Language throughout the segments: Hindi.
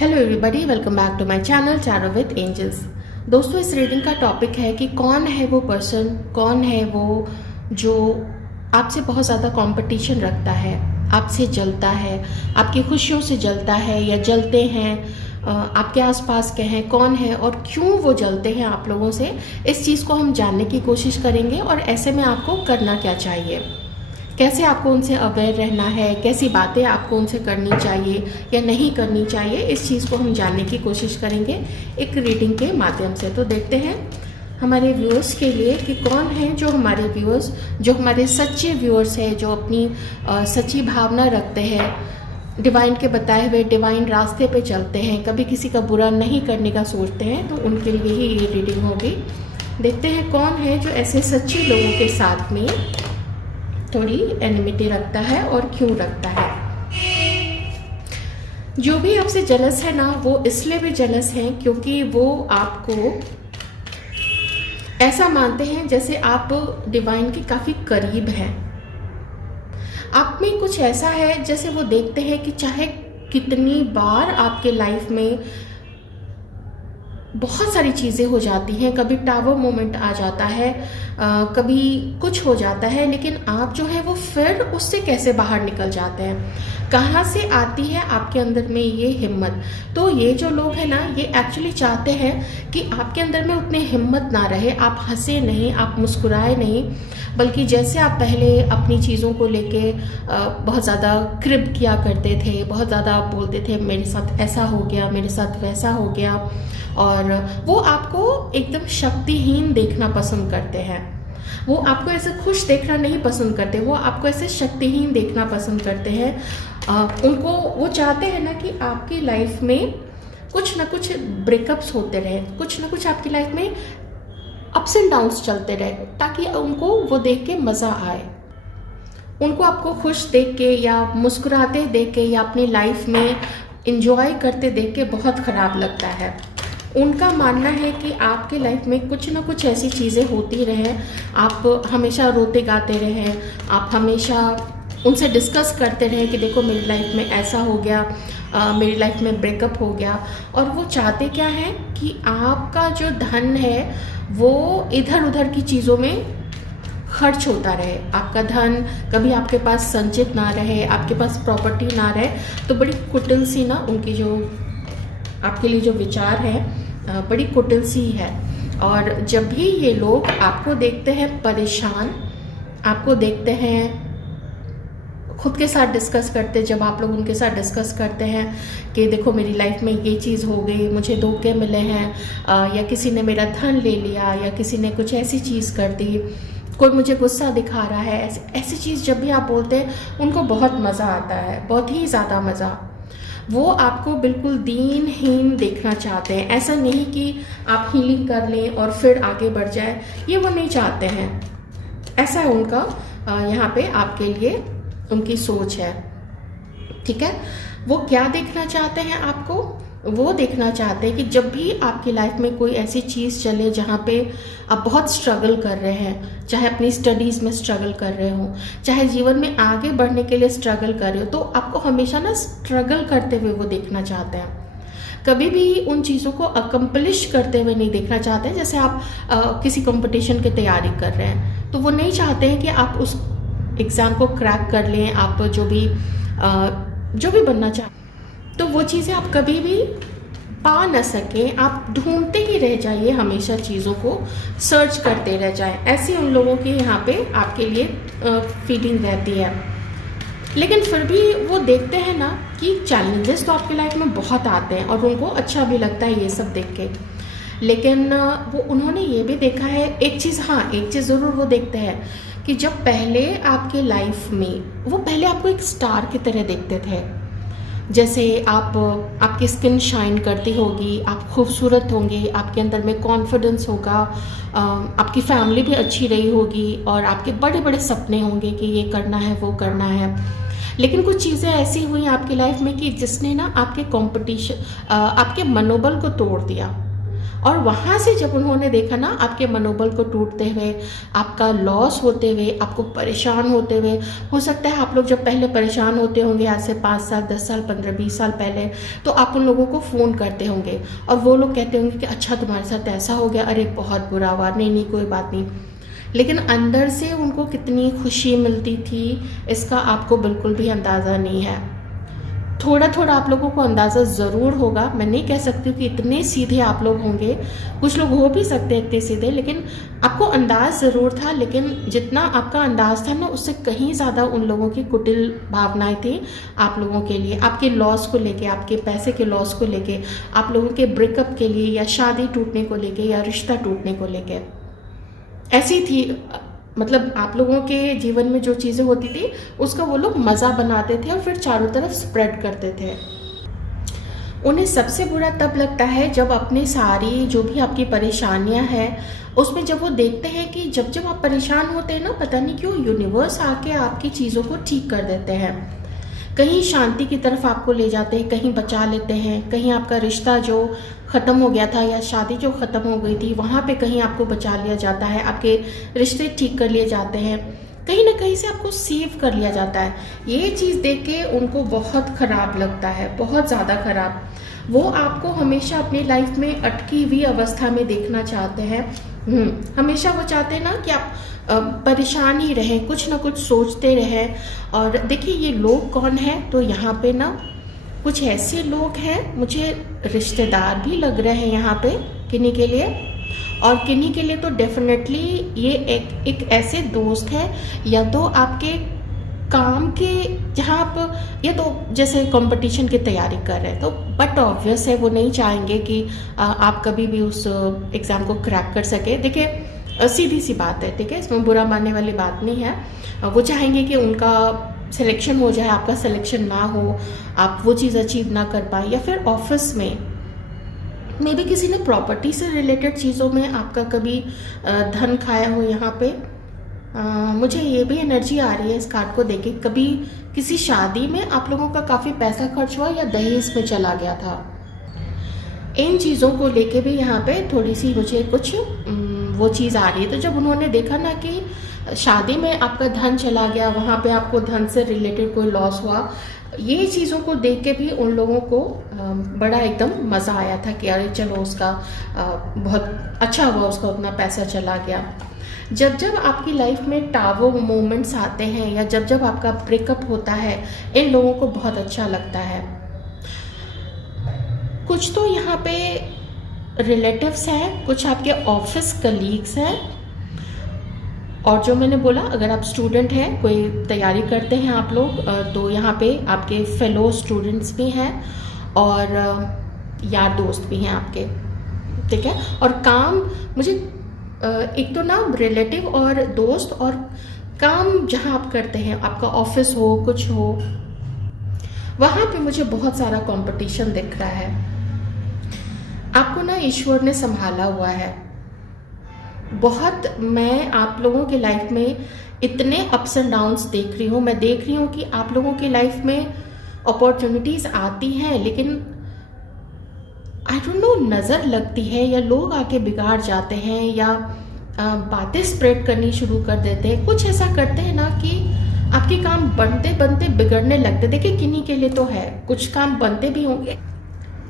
Hello everybody, welcome back to my channel tarot with angels. दोस्तों, इस रीडिंग का टॉपिक है कि कौन है वो पर्सन, कौन है वो जो आपसे बहुत ज़्यादा कंपटीशन रखता है, आपसे जलता है, आपकी खुशियों से जलता है या जलते हैं, आपके आसपास के हैं, कौन है और क्यों वो जलते हैं आप लोगों से। इस चीज़ को हम जानने की कोशिश करेंगे और ऐसे में आपको करना क्या चाहिए, कैसे आपको उनसे अवेयर रहना है, कैसी बातें आपको उनसे करनी चाहिए या नहीं करनी चाहिए, इस चीज़ को हम जानने की कोशिश करेंगे एक रीडिंग के माध्यम से। तो देखते हैं हमारे व्यूअर्स के लिए कि कौन है जो हमारे व्यूअर्स, जो हमारे सच्चे व्यूअर्स हैं, जो अपनी सच्ची भावना रखते हैं, डिवाइन के बताए हुए डिवाइन रास्ते पे चलते हैं, कभी किसी का बुरा नहीं करने का सोचते हैं। तो उनके लिए ही ये रीडिंग होगी। देखते हैं कौन है जो ऐसे सच्चे लोगों के साथ में थोड़ी एनिमिटी रखता है और क्यों रखता है। जो भी आपसे जेलस है ना, वो इसलिए भी जेलस हैं क्योंकि वो आपको ऐसा मानते हैं जैसे आप डिवाइन के काफ़ी करीब हैं। आप में कुछ ऐसा है जैसे वो देखते हैं कि चाहे कितनी बार आपके लाइफ में बहुत सारी चीज़ें हो जाती हैं, कभी टावर मोमेंट आ जाता है, कभी कुछ हो जाता है, लेकिन आप जो है वो फिर उससे कैसे बाहर निकल जाते हैं। कहाँ से आती है आपके अंदर में ये हिम्मत। तो ये जो लोग हैं ना, ये एक्चुअली चाहते हैं कि आपके अंदर में उतनी हिम्मत ना रहे, आप हंसे नहीं, आप मुस्कुराए नहीं, बल्कि जैसे आप पहले अपनी चीज़ों को लेके बहुत ज़्यादा क्रिब किया करते थे, बहुत ज़्यादा आप बोलते थे मेरे साथ ऐसा हो गया, मेरे साथ वैसा हो गया, और वो आपको एकदम शक्तिहीन देखना पसंद करते हैं। वो आपको ऐसे खुश देखना नहीं पसंद करते, वो आपको ऐसे शक्तिहीन देखना पसंद करते हैं। उनको वो चाहते हैं ना कि आपकी लाइफ में कुछ ना कुछ ब्रेकअप्स होते रहे, कुछ ना कुछ आपकी लाइफ में अप्स एंड डाउन्स चलते रहे, ताकि उनको वो देख के मज़ा आए। उनको आपको खुश देख के या मुस्कुराते देख के या अपनी लाइफ में इंजॉय करते देख के बहुत ख़राब लगता है। उनका मानना है कि आपके लाइफ में कुछ ना कुछ ऐसी चीज़ें होती रहें, आप हमेशा रोते गाते रहें, आप हमेशा उनसे डिस्कस करते रहें कि देखो मेरी लाइफ में ऐसा हो गया, मेरी लाइफ में ब्रेकअप हो गया। और वो चाहते क्या है कि आपका जो धन है वो इधर उधर की चीज़ों में खर्च होता रहे, आपका धन कभी आपके पास संचित ना रहे, आपके पास प्रॉपर्टी ना रहे। तो बड़ी कुटिल सी ना उनकी जो आपके लिए जो विचार है, बड़ी कुटिल सी है। और जब भी ये लोग आपको देखते हैं परेशान, आपको देखते हैं खुद के साथ डिस्कस करते, जब आप लोग उनके साथ डिस्कस करते हैं कि देखो मेरी लाइफ में ये चीज़ हो गई, मुझे धोखे मिले हैं, या किसी ने मेरा धन ले लिया, या किसी ने कुछ ऐसी चीज़ कर दी, कोई मुझे गुस्सा दिखा रहा है, ऐसी चीज़ जब भी आप बोलते हैं उनको बहुत मज़ा आता है, बहुत ही ज़्यादा मज़ा। वो आपको बिल्कुल दीनहीन देखना चाहते हैं। ऐसा नहीं कि आप हीलिंग कर लें और फिर आगे बढ़ जाए, ये वो नहीं चाहते हैं। ऐसा है उनका यहाँ पे आपके लिए उनकी सोच है। ठीक है, वो क्या देखना चाहते हैं आपको? वो देखना चाहते हैं कि जब भी आपकी लाइफ में कोई ऐसी चीज़ चले जहाँ पे आप बहुत स्ट्रगल कर रहे हैं, चाहे अपनी स्टडीज़ में स्ट्रगल कर रहे हो, चाहे जीवन में आगे बढ़ने के लिए स्ट्रगल कर रहे हो, तो आपको हमेशा ना स्ट्रगल करते हुए वो देखना चाहते हैं। कभी भी उन चीज़ों को अकम्पलिश करते हुए नहीं देखना चाहते हैं। जैसे आप किसी कंपटीशन की तैयारी कर रहे हैं, तो वो नहीं चाहते हैं कि आप उस एग्ज़ाम को क्रैक कर लें, आप जो भी बनना चाहते, तो वो चीज़ें आप कभी भी पा न सकें, आप ढूंढते ही रह जाइए, हमेशा चीज़ों को सर्च करते रह जाएं। ऐसी उन लोगों की यहाँ पे आपके लिए फीलिंग रहती है। लेकिन फिर भी वो देखते हैं ना कि चैलेंजेस तो आपकी लाइफ में बहुत आते हैं और उनको अच्छा भी लगता है ये सब देख के। लेकिन वो उन्होंने ये भी देखा है एक चीज़, हाँ एक चीज़ ज़रूर वो देखते हैं कि जब पहले आपके लाइफ में वो पहले आपको एक स्टार की तरह देखते थे। जैसे आपकी स्किन शाइन करती होगी, आप खूबसूरत होंगे, आपके अंदर में कॉन्फिडेंस होगा, आपकी फैमिली भी अच्छी रही होगी और आपके बड़े बड़े सपने होंगे कि ये करना है वो करना है। लेकिन कुछ चीज़ें ऐसी हुई आपकी लाइफ में कि जिसने ना आपके कंपटीशन, आपके मनोबल को तोड़ दिया। और वहाँ से जब उन्होंने देखा ना आपके मनोबल को टूटते हुए, आपका लॉस होते हुए, आपको परेशान होते हुए, हो सकता है आप लोग जब पहले परेशान होते होंगे आज से 5 साल, 10 साल, 15, 20 साल पहले, तो आप उन लोगों को फ़ोन करते होंगे और वो लोग कहते होंगे कि अच्छा तुम्हारे साथ ऐसा हो गया, अरे बहुत बुरा हुआ, नहीं नहीं कोई बात नहीं। लेकिन अंदर से उनको कितनी खुशी मिलती थी इसका आपको बिल्कुल भी अंदाज़ा नहीं है। थोड़ा थोड़ा आप लोगों को अंदाज़ा ज़रूर होगा, मैं नहीं कह सकती कि इतने सीधे आप लोग होंगे, कुछ लोग हो भी सकते हैं इतने सीधे, लेकिन आपको अंदाज़ ज़रूर था। लेकिन जितना आपका अंदाज़ था ना उससे कहीं ज़्यादा उन लोगों की कुटिल भावनाएं थी आप लोगों के लिए, आपके लॉस को लेके, आपके पैसे के लॉस को लेके, आप लोगों के ब्रेकअप के लिए, या शादी टूटने को लेके, या रिश्ता टूटने को लेके। ऐसी थी, मतलब आप लोगों के जीवन में जो चीज़ें होती थी उसका वो लोग मज़ा बनाते थे और फिर चारों तरफ स्प्रेड करते थे। उन्हें सबसे बुरा तब लगता है जब अपनी सारी जो भी आपकी परेशानियां हैं उसमें जब वो देखते हैं कि जब जब आप परेशान होते हैं ना, पता नहीं क्यों यूनिवर्स आके आपकी चीज़ों को ठीक कर देते हैं, कहीं शांति की तरफ आपको ले जाते हैं, कहीं बचा लेते हैं, कहीं आपका रिश्ता जो ख़त्म हो गया था या शादी जो ख़त्म हो गई थी वहाँ पे कहीं आपको बचा लिया जाता है, आपके रिश्ते ठीक कर लिए जाते हैं, कहीं ना कहीं से आपको सेव कर लिया जाता है। ये चीज़ देख के उनको बहुत ख़राब लगता है, बहुत ज़्यादा ख़राब। वो आपको हमेशा अपनी लाइफ में अटकी हुई अवस्था में देखना चाहते हैं। हमेशा वो चाहते हैं ना कि आप परेशान ही रहें, कुछ ना कुछ सोचते रहें। और देखिए ये लोग कौन है, तो यहाँ पे ना कुछ ऐसे लोग हैं, मुझे रिश्तेदार भी लग रहे हैं यहाँ पे किन्हीं के लिए, और किन्हीं के लिए तो डेफिनेटली ये एक ऐसे दोस्त है या तो आपके काम के, जहाँ आप या तो जैसे कंपटीशन की तैयारी कर रहे हैं तो बट ऑब्वियस है वो नहीं चाहेंगे कि आप कभी भी उस एग्ज़ाम को क्रैक कर सके। देखिए सीधी सी बात है, ठीक है, इसमें बुरा मानने वाली बात नहीं है। वो चाहेंगे कि उनका सिलेक्शन हो जाए, आपका सिलेक्शन ना हो, आप वो चीज़ अचीव ना कर पाए, या फिर ऑफिस में मे बी किसी ने प्रॉपर्टी से रिलेटेड चीज़ों में आपका कभी धन खाया हो। यहाँ पे मुझे ये भी एनर्जी आ रही है इस कार्ड को देख के, कभी किसी शादी में आप लोगों का काफ़ी पैसा खर्च हुआ या दहेज में चला गया था। इन चीज़ों को लेके भी यहाँ पे थोड़ी सी मुझे कुछ वो चीज़ आ रही है। तो जब उन्होंने देखा ना कि शादी में आपका धन चला गया, वहाँ पे आपको धन से रिलेटेड कोई लॉस हुआ, ये चीज़ों को देख के भी उन लोगों को बड़ा एकदम मज़ा आया था कि अरे चलो उसका बहुत अच्छा हुआ, उसका उतना पैसा चला गया। जब जब आपकी लाइफ में टावर मोमेंट्स आते हैं या जब जब आपका ब्रेकअप होता है, इन लोगों को बहुत अच्छा लगता है। कुछ तो यहाँ पे रिलेटिव्स हैं, कुछ आपके ऑफिस कलीग्स हैं, और जो मैंने बोला अगर आप स्टूडेंट हैं, कोई तैयारी करते हैं आप लोग, तो यहाँ पे आपके फेलो स्टूडेंट्स भी हैं और यार दोस्त भी हैं आपके, ठीक है। और काम, मुझे एक तो ना रिलेटिव और दोस्त, और काम जहाँ आप करते हैं, आपका ऑफिस हो, कुछ हो, वहाँ पे मुझे बहुत सारा कंपटीशन दिख रहा है। आपको ना ईश्वर ने संभाला हुआ है बहुत। मैं आप लोगों की लाइफ में इतने अप्स एंड डाउन्स देख रही हूँ। मैं देख रही हूँ कि आप लोगों की लाइफ में अपॉर्चुनिटीज़ आती हैं, लेकिन आई डोंट नो, नज़र लगती है या लोग आके बिगाड़ जाते हैं या बातें स्प्रेड करनी शुरू कर देते हैं। कुछ ऐसा करते हैं ना कि आपके काम बनते बनते बिगड़ने लगते। देखिए किन्हीं के लिए तो है, कुछ काम बनते भी होंगे,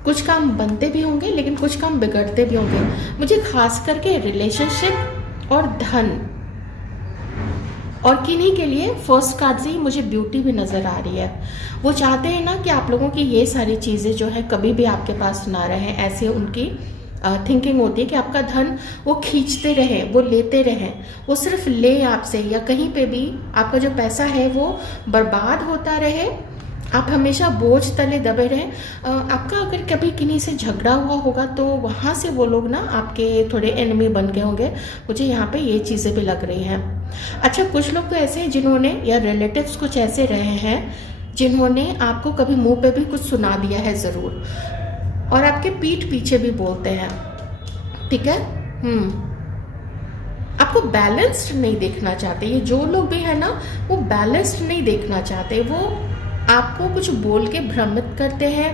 कुछ काम बनते भी होंगे, लेकिन कुछ काम बिगड़ते भी होंगे। मुझे खास करके रिलेशनशिप और धन, और किन्हीं के लिए फर्स्ट कार्ड से ही मुझे ब्यूटी भी नज़र आ रही है। वो चाहते हैं ना कि आप लोगों की ये सारी चीज़ें जो है कभी भी आपके पास ना रहें। ऐसे उनकी थिंकिंग होती है कि आपका धन वो खींचते रहें, वो लेते रहें, वो सिर्फ ले आपसे, या कहीं पे भी आपका जो पैसा है वो बर्बाद होता रहे, आप हमेशा बोझ तले दबे रहें। आपका अगर कभी किन्हीं से झगड़ा हुआ होगा तो वहाँ से वो लोग ना आपके थोड़े एनिमी बन गए होंगे। मुझे यहाँ पे ये चीज़ें भी लग रही हैं। अच्छा, कुछ लोग तो ऐसे हैं जिन्होंने, या रिलेटिव्स कुछ ऐसे रहे हैं जिन्होंने आपको कभी मुंह पे भी कुछ सुना दिया है ज़रूर, और आपके पीठ पीछे भी बोलते हैं, ठीक है। आपको बैलेंस्ड नहीं देखना चाहते। ये जो लोग भी है ना, वो बैलेंस्ड नहीं देखना चाहते। वो आपको कुछ बोल के भ्रमित करते हैं,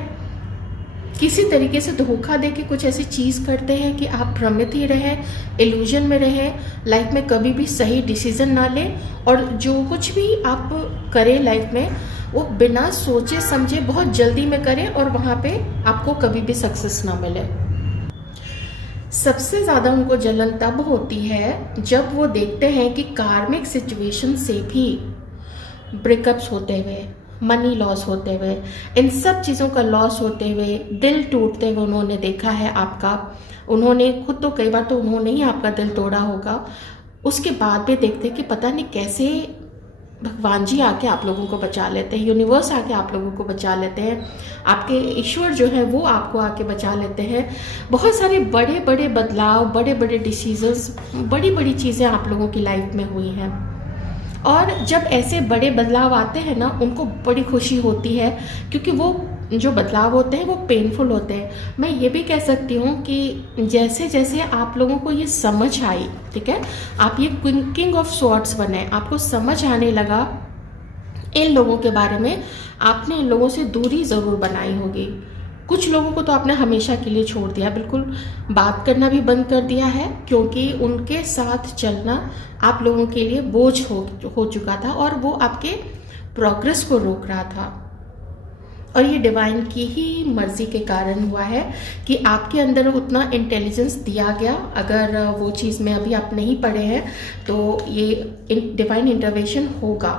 किसी तरीके से धोखा देके कुछ ऐसी चीज़ करते हैं कि आप भ्रमित ही रहें, इल्यूजन में रहें, लाइफ में कभी भी सही डिसीजन ना लें, और जो कुछ भी आप करें लाइफ में वो बिना सोचे समझे बहुत जल्दी में करें, और वहाँ पे आपको कभी भी सक्सेस ना मिले। सबसे ज़्यादा उनको जलन तब होती है जब वो देखते हैं कि कार्मिक सिचुएशन से भी ब्रेकअप्स होते हुए, मनी लॉस होते हुए, इन सब चीज़ों का लॉस होते हुए, दिल टूटते हुए उन्होंने देखा है आपका। उन्होंने खुद तो कई बार तो उन्होंने ही आपका दिल तोड़ा होगा, उसके बाद भी देखते कि पता नहीं कैसे भगवान जी आके आप लोगों को बचा लेते हैं, यूनिवर्स आके आप लोगों को बचा लेते हैं, आपके ईश्वर जो है वो आपको आके बचा लेते हैं। बहुत सारे बड़े बड़े बदलाव, बड़े बड़े डिसीजंस, बड़ी बड़ी चीज़ें आप लोगों की लाइफ में हुई हैं, और जब ऐसे बड़े बदलाव आते हैं ना उनको बड़ी खुशी होती है, क्योंकि वो जो बदलाव होते हैं वो पेनफुल होते हैं। मैं ये भी कह सकती हूँ कि जैसे जैसे आप लोगों को ये समझ आई, ठीक है, आप ये किंग ऑफ स्वॉर्ड्स बने, आपको समझ आने लगा इन लोगों के बारे में, आपने इन लोगों से दूरी ज़रूर बनाई होगी। कुछ लोगों को तो आपने हमेशा के लिए छोड़ दिया, बिल्कुल बात करना भी बंद कर दिया है, क्योंकि उनके साथ चलना आप लोगों के लिए बोझ हो चुका था, और वो आपके प्रोग्रेस को रोक रहा था। और ये डिवाइन की ही मर्जी के कारण हुआ है कि आपके अंदर उतना इंटेलिजेंस दिया गया। अगर वो चीज़ में अभी आप नहीं पढ़े हैं तो ये डिवाइन इंटरवेंशन होगा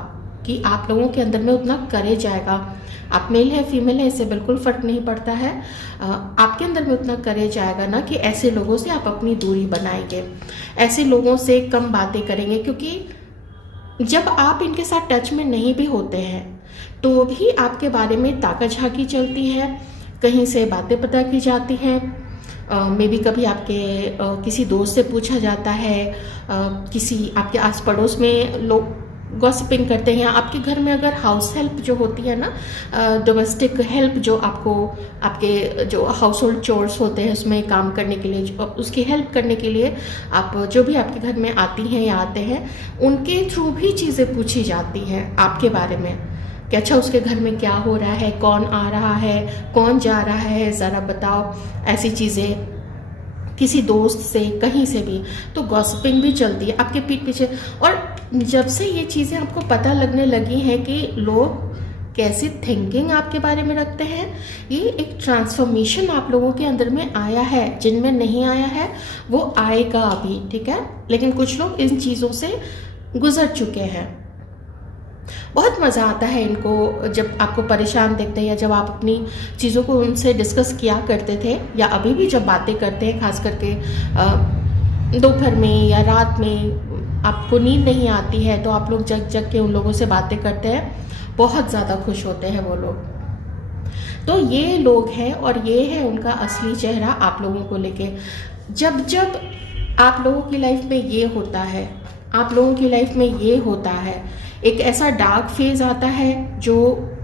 कि आप लोगों के अंदर में उतना करेज आएगा। आप मेल है फीमेल है इससे बिल्कुल फर्क नहीं पड़ता है, आपके अंदर में उतना करेज आएगा ना कि ऐसे लोगों से आप अपनी दूरी बनाएंगे, ऐसे लोगों से कम बातें करेंगे, क्योंकि जब आप इनके साथ टच में नहीं भी होते हैं तो भी आपके बारे में ताका झाकी चलती है, कहीं से बातें पता की जाती हैं, मे बी कभी आपके किसी दोस्त से पूछा जाता है, किसी आपके आस पड़ोस में लोग गॉसिपिंग करते हैं। आपके घर में अगर हाउस हेल्प जो होती है ना, डोमेस्टिक हेल्प जो आपको आपके जो हाउस होल्ड चोर्स होते हैं उसमें काम करने के लिए, उसकी हेल्प करने के लिए आप जो भी आपके घर में आती हैं या आते हैं, उनके थ्रू भी चीज़ें पूछी जाती हैं आपके बारे में कि अच्छा उसके घर में क्या हो रहा है, कौन आ रहा है, कौन जा रहा है, ज़रा बताओ, ऐसी चीज़ें किसी दोस्त से कहीं से भी। तो गॉसिपिंग भी चलती है आपके पीठ पीछे। और जब से ये चीज़ें आपको पता लगने लगी हैं कि लोग कैसी थिंकिंग आपके बारे में रखते हैं, ये एक ट्रांसफॉर्मेशन आप लोगों के अंदर में आया है। जिनमें नहीं आया है वो आएगा अभी, ठीक है, लेकिन कुछ लोग इन चीज़ों से गुजर चुके हैं। बहुत मज़ा आता है इनको जब आपको परेशान देखते हैं, या जब आप अपनी चीज़ों को उनसे डिस्कस किया करते थे, या अभी भी जब बातें करते हैं, खास करके दोपहर में या रात में आपको नींद नहीं आती है तो आप लोग जग जग के उन लोगों से बातें करते हैं, बहुत ज़्यादा खुश होते हैं वो लोग। तो ये लोग हैं और ये है उनका असली चेहरा आप लोगों को लेके। जब जब आप लोगों की लाइफ में ये होता है, आप लोगों की लाइफ में ये होता है, एक ऐसा डार्क फेज आता है जो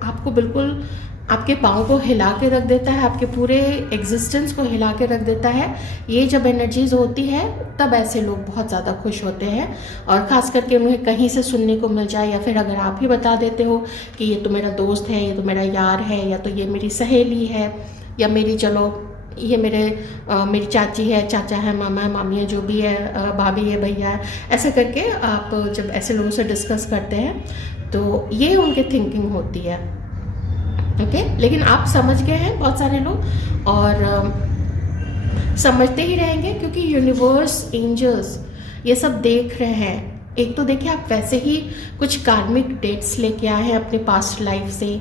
आपको बिल्कुल आपके पाँव को हिला के रख देता है, आपके पूरे एग्जिस्टेंस को हिला के रख देता है। ये जब एनर्जीज होती है तब ऐसे लोग बहुत ज़्यादा खुश होते हैं, और ख़ास करके उन्हें कहीं से सुनने को मिल जाए, या फिर अगर आप ही बता देते हो कि ये तो मेरा दोस्त है, ये तो मेरा यार है, या तो ये मेरी सहेली है, या मेरी चलो ये मेरी चाची है, चाचा है, मामा है, मामी है, जो भी है, भाभी है, भैया है, ऐसा करके आप जब ऐसे लोगों से डिस्कस करते हैं तो ये उनकी थिंकिंग होती है। ओके, लेकिन आप समझ गए हैं बहुत सारे लोग, और समझते ही रहेंगे, क्योंकि यूनिवर्स, एंजल्स ये सब देख रहे हैं। एक तो देखिए आप वैसे ही कुछ कार्मिक डेट्स लेके आए हैं अपने पास्ट लाइफ से,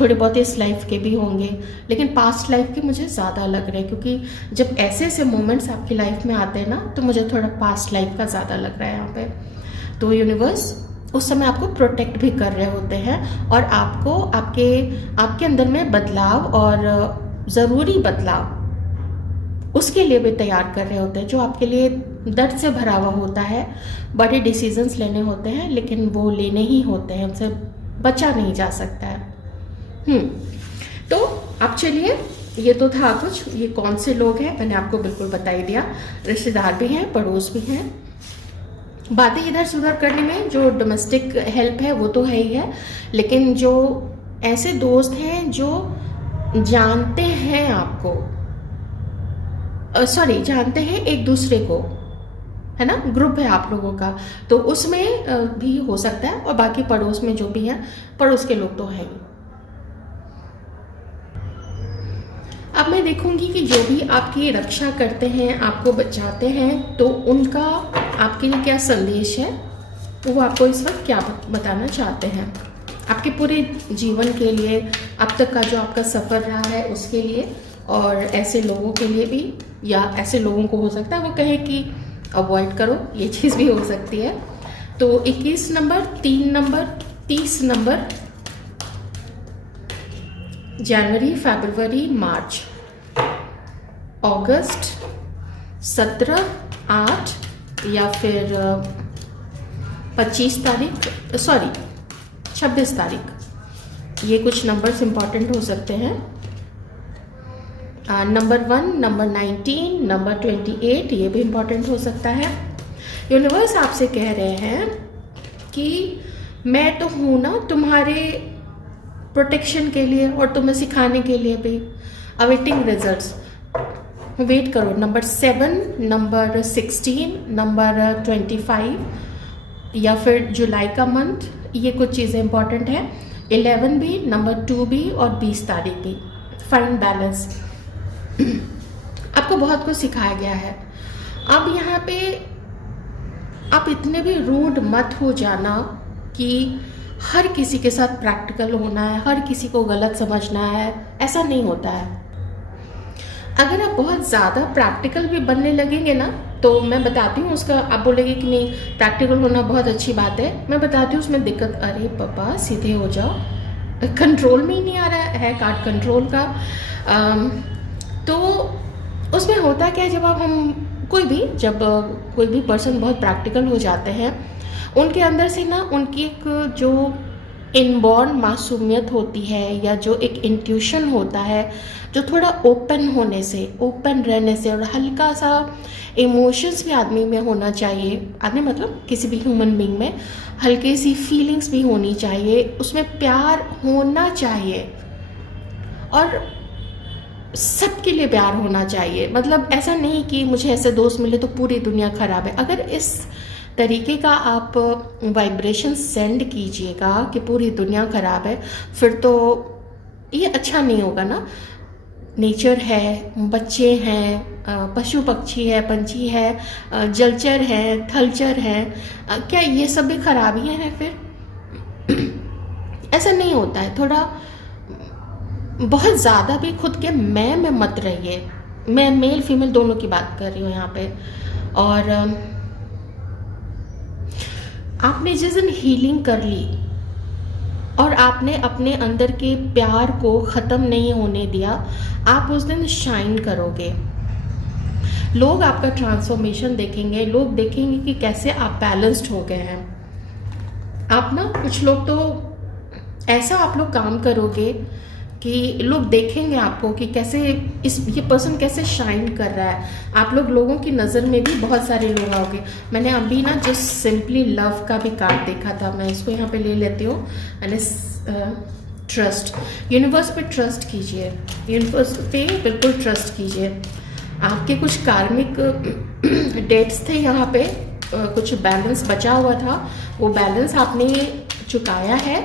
थोड़े बहुत इस लाइफ के भी होंगे, लेकिन पास्ट लाइफ के मुझे ज़्यादा लग रहे हैं, क्योंकि जब ऐसे ऐसे मोमेंट्स आपकी लाइफ में आते हैं ना तो मुझे थोड़ा पास्ट लाइफ का ज़्यादा लग रहा है यहाँ पे। तो यूनिवर्स उस समय आपको प्रोटेक्ट भी कर रहे होते हैं, और आपको आपके अंदर में बदलाव और ज़रूरी बदलाव उसके लिए भी तैयार कर रहे होते हैं, जो आपके लिए दर्द से भरा हुआ होता है। बड़े डिसीजंस लेने होते हैं, लेकिन वो लेने ही होते हैं, उनसे बचा नहीं जा सकता है। तो अब चलिए, ये तो था कुछ, ये कौन से लोग हैं मैंने आपको बिल्कुल बता ही दिया। रिश्तेदार भी हैं, पड़ोस भी हैं, बातें इधर से उधर करने में जो डोमेस्टिक हेल्प है वो तो है ही है, लेकिन जो ऐसे दोस्त हैं जो जानते हैं आपको, सॉरी जानते हैं एक दूसरे को, है ना, ग्रुप है आप लोगों का, तो उसमें भी हो सकता है, और बाकी पड़ोस में जो भी हैं, पड़ोस के लोग तो हैं ही। अब मैं देखूंगी कि जो भी आपकी रक्षा करते हैं, आपको बचाते हैं, तो उनका आपके लिए क्या संदेश है, वो आपको इस वक्त क्या बताना चाहते हैं, आपके पूरे जीवन के लिए, अब तक का जो आपका सफ़र रहा है उसके लिए, और ऐसे लोगों के लिए भी, या ऐसे लोगों को हो सकता है वो कहे कि अवॉइड करो, ये चीज़ भी हो सकती है। तो 21 नंबर, 3 नंबर, 30 नंबर, जनवरी, फरवरी, मार्च, अगस्त, 17, 8 या फिर 25 तारीख, सॉरी 26 तारीख, ये कुछ नंबर्स इंपॉर्टेंट हो सकते हैं। नंबर 1, नंबर 19, नंबर 28, ये भी इम्पॉर्टेंट हो सकता है। यूनिवर्स आपसे कह रहे हैं कि मैं तो हूँ ना तुम्हारे प्रोटेक्शन के लिए, और तुम्हें सिखाने के लिए भी। अवेटिंग रिजल्ट्स, वेट करो। नंबर 7, नंबर 16, नंबर 25 या फिर जुलाई का मंथ, ये कुछ चीज़ें इंपॉर्टेंट है। 11 भी, नंबर 2 भी, और 20 तारीख भी। फाइंड बैलेंस, आपको बहुत कुछ सिखाया गया है। अब यहाँ पे आप इतने भी रूड मत हो जाना कि हर किसी के साथ प्रैक्टिकल होना है, हर किसी को गलत समझना है, ऐसा नहीं होता है। अगर आप बहुत ज़्यादा प्रैक्टिकल भी बनने लगेंगे ना, तो मैं बताती हूँ उसका, आप बोलेंगे कि नहीं प्रैक्टिकल होना बहुत अच्छी बात है, मैं बताती हूँ उसमें दिक्कत। अरे पापा सीधे हो जाओ, कंट्रोल में ही नहीं आ रहा है कार्ड कंट्रोल का। तो उसमें होता क्या है, जब कोई भी पर्सन बहुत प्रैक्टिकल हो जाते हैं, उनके अंदर से ना उनकी एक जो इनबॉर्न मासूमियत होती है, या जो एक इंट्यूशन होता है, जो थोड़ा ओपन होने से, ओपन रहने से, और हल्का सा इमोशंस भी आदमी में होना चाहिए, आदमी मतलब किसी भी ह्यूमन बीइंग में हल्की सी फीलिंग्स भी होनी चाहिए, उसमें प्यार होना चाहिए, और सबके लिए प्यार होना चाहिए। मतलब ऐसा नहीं कि मुझे ऐसे दोस्त मिले तो पूरी दुनिया ख़राब है। अगर इस तरीके का आप वाइब्रेशन सेंड कीजिएगा कि पूरी दुनिया ख़राब है, फिर तो ये अच्छा नहीं होगा ना। नेचर है, बच्चे हैं, पशु पक्षी है, पंछी है, जलचर है, थलचर है, क्या ये सब भी खराबियाँ हैं फिर? ऐसा नहीं होता है। थोड़ा बहुत ज़्यादा भी खुद के मैं में मत रहिए। मैं मेल फीमेल दोनों की बात कर रही हूँ यहाँ पे। और आपने जिस दिन हीलिंग कर ली और आपने अपने अंदर के प्यार को ख़त्म नहीं होने दिया, आप उस दिन शाइन करोगे। लोग आपका ट्रांसफॉर्मेशन देखेंगे, लोग देखेंगे कि कैसे आप बैलेंस्ड हो गए हैं। आप ना, कुछ लोग तो ऐसा आप लोग काम करोगे कि लोग देखेंगे आपको कि कैसे ये पर्सन कैसे शाइन कर रहा है। आप लोगों की नज़र में भी बहुत सारे लोग आओगे। मैंने अभी ना जस्ट सिंपली लव का भी कार्ड देखा था, मैं इसको यहाँ पे ले लेती हूँ। मैंने ट्रस्ट, यूनिवर्स पे ट्रस्ट कीजिए, यूनिवर्स पे बिल्कुल ट्रस्ट कीजिए। आपके कुछ कार्मिक डेट्स थे यहाँ पे, कुछ बैलेंस बचा हुआ था, वो बैलेंस आपने चुकाया है,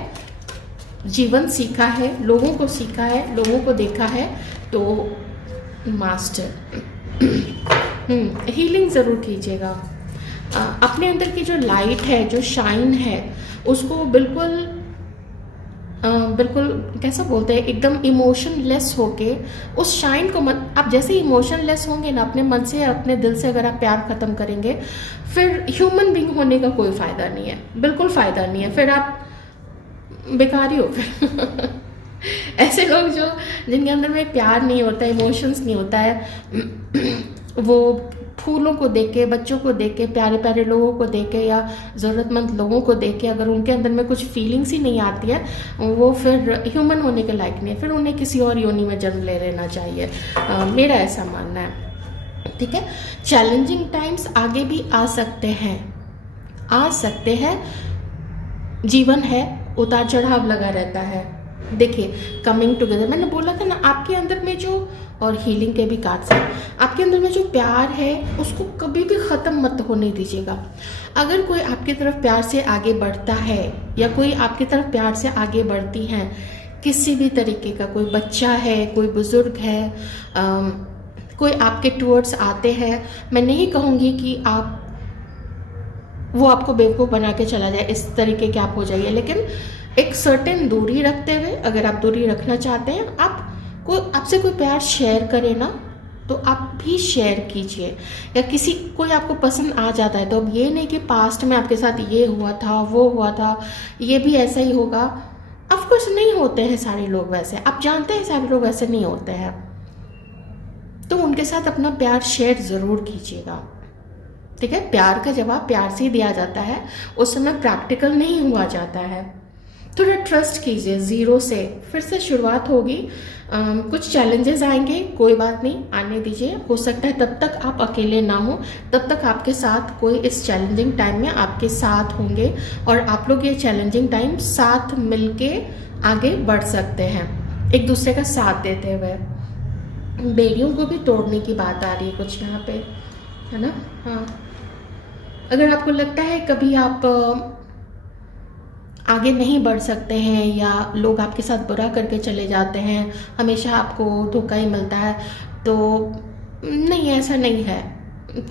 जीवन सीखा है, लोगों को सीखा है, लोगों को देखा है, तो मास्टर हीलिंग ज़रूर कीजिएगा। अपने अंदर की जो लाइट है, जो शाइन है, उसको बिल्कुल कैसा बोलते हैं, एकदम इमोशनलेस होके उस शाइन को मत। आप जैसे इमोशनलेस होंगे ना, अपने मन से, अपने दिल से अगर आप प्यार ख़त्म करेंगे, फिर ह्यूमन बीइंग होने का कोई फ़ायदा नहीं है, बिल्कुल फ़ायदा नहीं है। फिर आप बेकारी हो फिर। ऐसे लोग जिनके अंदर में प्यार नहीं होता, इमोशंस नहीं होता है, वो फूलों को देख के, बच्चों को देख के, प्यारे प्यारे लोगों को देख के, या ज़रूरतमंद लोगों को देख के, अगर उनके अंदर में कुछ फीलिंग्स ही नहीं आती है, वो फिर ह्यूमन होने के लायक नहीं है। फिर उन्हें किसी और योनि में जन्म ले लेना चाहिए, मेरा ऐसा मानना है। ठीक है, चैलेंजिंग टाइम्स आगे भी आ सकते हैं, जीवन है, उतार चढ़ाव लगा रहता है। देखिए, कमिंग टुगेदर, मैंने बोला था ना आपके अंदर में जो, और हीलिंग के भी कार्ड्स हैं, आपके अंदर में जो प्यार है उसको कभी भी ख़त्म मत होने दीजिएगा। अगर कोई आपकी तरफ प्यार से आगे बढ़ता है या कोई आपकी तरफ प्यार से आगे बढ़ती हैं, किसी भी तरीके का, कोई बच्चा है, कोई बुज़ुर्ग है, कोई आपके टूवर्ड्स आते हैं, मैं नहीं कहूँगी कि आप वो आपको बेवकूफ़ बना के चला जाए, इस तरीके के आप हो जाइए, लेकिन एक सर्टेन दूरी रखते हुए, अगर आप दूरी रखना चाहते हैं, आपसे कोई प्यार शेयर करे ना, तो आप भी शेयर कीजिए। या कोई आपको पसंद आ जाता है, तो अब ये नहीं कि पास्ट में आपके साथ ये हुआ था, वो हुआ था, ये भी ऐसा ही होगा। ऑफकोर्स नहीं होते हैं सारे लोग वैसे, आप जानते हैं सारे लोग वैसे नहीं होते हैं, तो उनके साथ अपना प्यार शेयर ज़रूर कीजिएगा, ठीक है। प्यार का जवाब प्यार से ही दिया जाता है, उस समय प्रैक्टिकल नहीं हुआ जाता है। थोड़ा ट्रस्ट कीजिए, ज़ीरो से फिर से शुरुआत होगी। कुछ चैलेंजेस आएंगे, कोई बात नहीं, आने दीजिए। हो सकता है तब तक आप अकेले ना हो, तब तक आपके साथ कोई इस चैलेंजिंग टाइम में आपके साथ होंगे और आप लोग ये चैलेंजिंग टाइम साथ मिलके आगे बढ़ सकते हैं, एक दूसरे का साथ देते हुए। बेड़ियों को भी तोड़ने की बात आ रही है कुछ यहाँ पे, है ना। हाँ, अगर आपको लगता है कभी आप आगे नहीं बढ़ सकते हैं या लोग आपके साथ बुरा करके चले जाते हैं, हमेशा आपको धोखा ही मिलता है, तो नहीं, ऐसा नहीं है,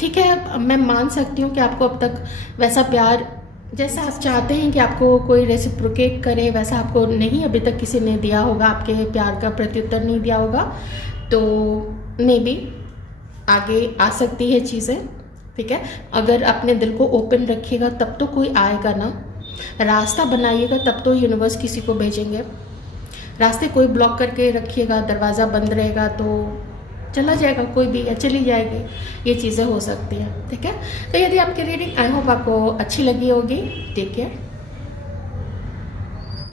ठीक है। मैं मान सकती हूँ कि आपको अब तक वैसा प्यार जैसा आप चाहते हैं कि आपको कोई रेसिप्रोकेट करे, वैसा आपको नहीं अभी तक किसी ने दिया होगा, आपके प्यार का प्रत्युत्तर नहीं दिया होगा, तो मे बी आगे आ सकती है चीज़ें, ठीक है। अगर अपने दिल को ओपन रखिएगा तब तो कोई आएगा ना, रास्ता बनाइएगा तब तो यूनिवर्स किसी को भेजेंगे। रास्ते कोई ब्लॉक करके रखिएगा, दरवाज़ा बंद रहेगा तो चला जाएगा कोई भी, या चली जाएगी, ये चीज़ें हो सकती हैं, ठीक है। तो यदि आपकी रीडिंग आई होप आपको अच्छी लगी होगी, टेक केयर।